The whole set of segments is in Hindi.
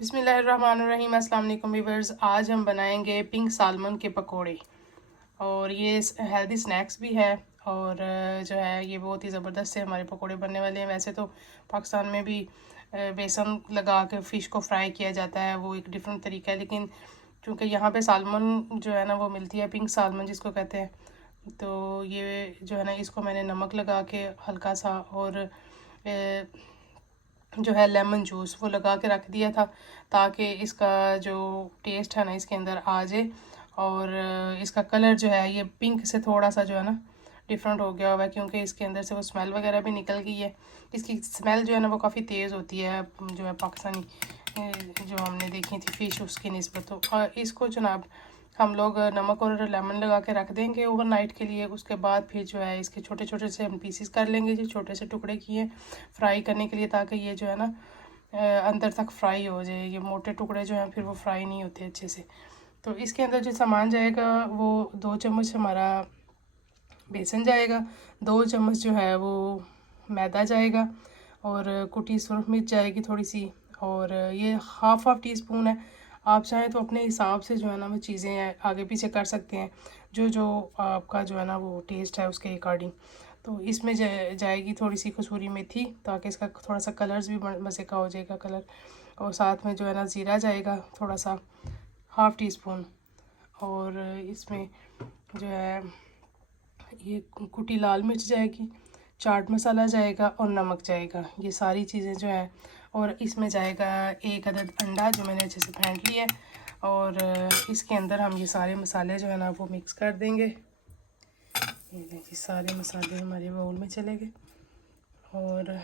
बिस्मिल्लाहिर्रहमानिर्रहीम। अस्सलाम वालेकुम व्यूअर्स। आज हम बनाएंगे पिंक सालमन के पकोड़े और ये हेल्दी स्नैक्स भी है और जो है ये बहुत ही ज़बरदस्त से हमारे पकोड़े बनने वाले हैं। वैसे तो पाकिस्तान में भी बेसन लगा के फ़िश को फ्राई किया जाता है, वो एक डिफरेंट तरीका है, लेकिन क्योंकि यहाँ पे सालमन जो है ना वो मिलती है, पिंक सालमन जिसको कहते हैं, तो ये जो है ना इसको मैंने नमक लगा के हल्का सा और जो है लेमन जूस वो लगा के रख दिया था ताकि इसका जो टेस्ट है ना इसके अंदर आ जाए। और इसका कलर जो है ये पिंक से थोड़ा सा जो है ना डिफरेंट हो गया हुआ है, क्योंकि इसके अंदर से वो स्मेल वगैरह भी निकल गई है। इसकी स्मेल जो है ना वो काफ़ी तेज़ होती है, जो है पाकिस्तानी जो हमने देखी थी फ़िश उसकी निस्बत। तो इसको जनाब हम लोग नमक और लेमन लगा के रख देंगे ओवरनाइट के लिए। उसके बाद फिर जो है इसके छोटे छोटे से हम पीसीस कर लेंगे, जो छोटे से टुकड़े किए फ्राई करने के लिए, ताकि ये जो है ना अंदर तक फ्राई हो जाए। ये मोटे टुकड़े जो हैं फिर वो फ्राई नहीं होते अच्छे से। तो इसके अंदर जो सामान जाएगा वो 2 चम्मच हमारा बेसन जाएगा, 2 चम्मच जो है वो मैदा जाएगा और कुटी सुरख मिर्च जाएगी थोड़ी सी, और ये हाफ़ टी स्पून है। आप चाहें तो अपने हिसाब से जो है ना वो चीज़ें आगे पीछे कर सकते हैं, जो जो आपका जो है ना वो टेस्ट है उसके अकॉर्डिंग। तो इसमें जाएगी थोड़ी सी कसूरी मेथी, ताकि इसका थोड़ा सा कलर्स भी मज़े का हो जाएगा कलर। और साथ में जो है ना ज़ीरा जाएगा थोड़ा सा, हाफ़ टी स्पून। और इसमें जो है ये कुटी लाल मिर्च जाएगी, चाट मसाला जाएगा और नमक जाएगा, ये सारी चीज़ें जो है। और इसमें जाएगा 1 अदद अंडा जो मैंने अच्छे से फेंट लिया है, और इसके अंदर हम ये सारे मसाले जो है ना वो मिक्स कर देंगे। ये देखिए सारे मसाले हमारे बाउल में चले गए और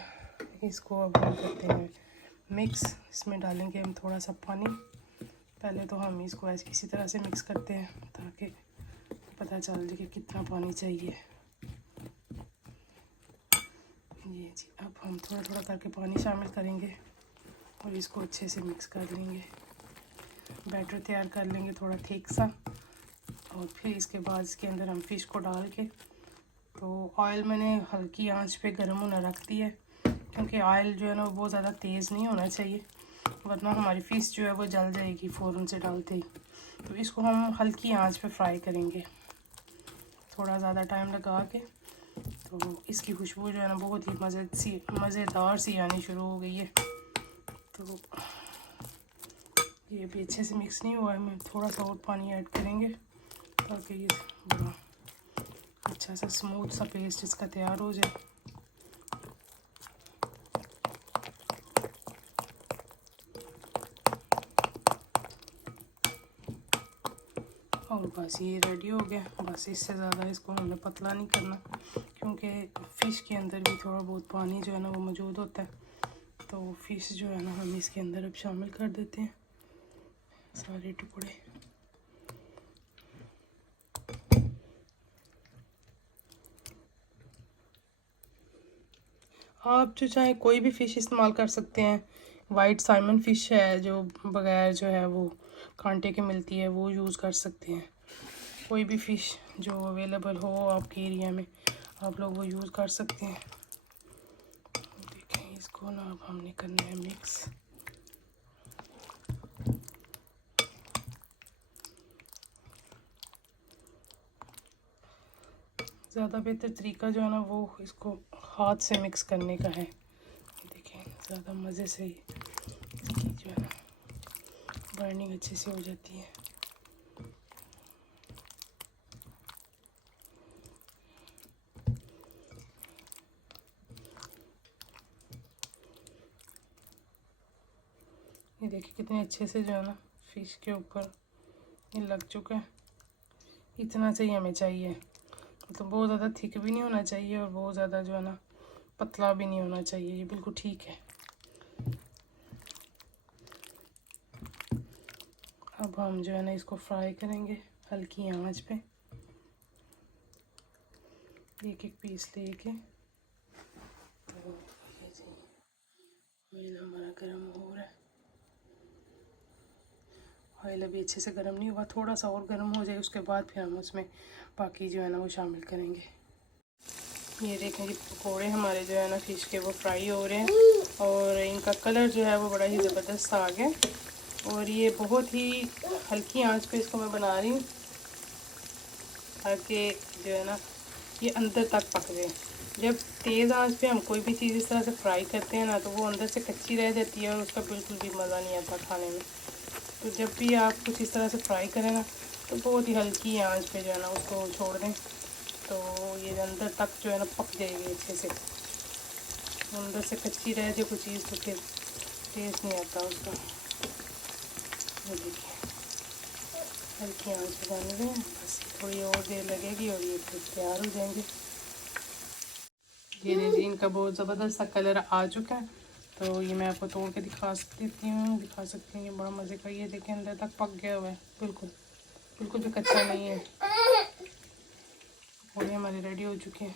इसको अब हम करते हैं मिक्स। इसमें डालेंगे हम थोड़ा सा पानी। पहले तो हम इसको ऐसे किसी तरह से मिक्स करते हैं ताकि पता चल जाए कि कितना पानी चाहिए। ये जी, अब हम थोड़ा थोड़ा करके पानी शामिल करेंगे और इसको अच्छे से मिक्स कर लेंगे। बैटर तैयार कर लेंगे थोड़ा थिक सा, और फिर इसके बाद इसके अंदर हम फ़िश को डाल के, तो ऑयल मैंने हल्की आंच पे गर्म होना रख दी है, क्योंकि ऑयल जो है ना वो बहुत ज़्यादा तेज़ नहीं होना चाहिए, वरना हमारी फ़िश जो है वो जल जाएगी फ़ौरन से डालते ही। तो इसको हम हल्की आंच पे फ्राई करेंगे थोड़ा ज़्यादा टाइम लगा के। तो इसकी खुशबू जो है ना बहुत ही मज़ेदार सी आनी शुरू हो गई है। तो ये भी अच्छे से मिक्स नहीं हुआ है, मैं थोड़ा सा और पानी ऐड करेंगे ताकि ये बड़ा अच्छा सा स्मूथ सा पेस्ट इसका तैयार हो जाए। और बस ये रेडी हो गया। बस इससे ज़्यादा इसको हमने पतला नहीं करना, क्योंकि फ़िश के अंदर भी थोड़ा बहुत पानी जो है ना वो मौजूद होता है। तो फ़िश जो है ना हम इसके अंदर अब शामिल कर देते हैं सारे टुकड़े। आप जो चाहे कोई भी फ़िश इस्तेमाल कर सकते हैं। वाइट साइमन फ़िश है जो बगैर जो है वो कांटे के मिलती है, वो यूज़ कर सकते हैं। कोई भी फ़िश जो अवेलेबल हो आपके एरिया में आप लोग वो यूज़ कर सकते हैं। देखें इसको ना अब हमने करना है मिक्स। ज़्यादा बेहतर तरीका जो है ना वो इसको हाथ से मिक्स करने का है। देखें ज़्यादा मज़े से इसकी जो है ना बर्निंग अच्छे से हो जाती है। ये देखिए कितने अच्छे से जो है ना फ़िश के ऊपर ये लग चुका है। इतना चाहिए हमें चाहिए, मतलब बहुत ज़्यादा थिक भी नहीं होना चाहिए और बहुत ज़्यादा जो है ना पतला भी नहीं होना चाहिए, ये बिल्कुल ठीक है। अब हम जो है ना इसको फ्राई करेंगे हल्की आंच पे, एक एक पीस लेके। तो ये जी ऑयल हमारा गर्म हो रहा है। ऑयल अभी अच्छे से गर्म नहीं हुआ, थोड़ा सा और गर्म हो जाए उसके बाद फिर हम उसमें बाकी जो है ना वो शामिल करेंगे। ये देखें कि पकोड़े हमारे जो है ना फ़िश के वो फ्राई हो रहे हैं और इनका कलर जो है वो बड़ा ही ज़बरदस्त आ गया। और ये बहुत ही हल्की आंच पे इसको मैं बना रही हूँ ताकि जो है ना ये अंदर तक पक जाए। जब तेज़ आंच पे हम कोई भी चीज़ इस तरह से फ्राई करते हैं ना तो वो अंदर से कच्ची रह जाती है और उसका बिल्कुल भी मज़ा नहीं आता खाने में। तो जब भी आप कुछ इस तरह से फ्राई करें ना तो बहुत ही हल्की आंच पे जो है ना उसको छोड़ दें, तो ये अंदर तक जो है ना पक जाएगी अच्छे से। अंदर से कच्ची रह जाए कोई चीज़ तो फिर टेस्ट नहीं आता उसका। ये देखिए हल्की आंच पे डालने दें, बस थोड़ी और देर लगेगी और ये फिर तैयार हो जाएंगे। ये देखिए इनका बहुत ज़बरदस्त सा कलर आ चुका है। तो ये मैं आपको तोड़ के दिखा सकती हूँ। ये बड़ा मज़े का, ये देखिए अंदर तक पक गया हुआ है, बिल्कुल बिल्कुल भी कच्चा नहीं है। और ये हमारे रेडी हो चुके हैं।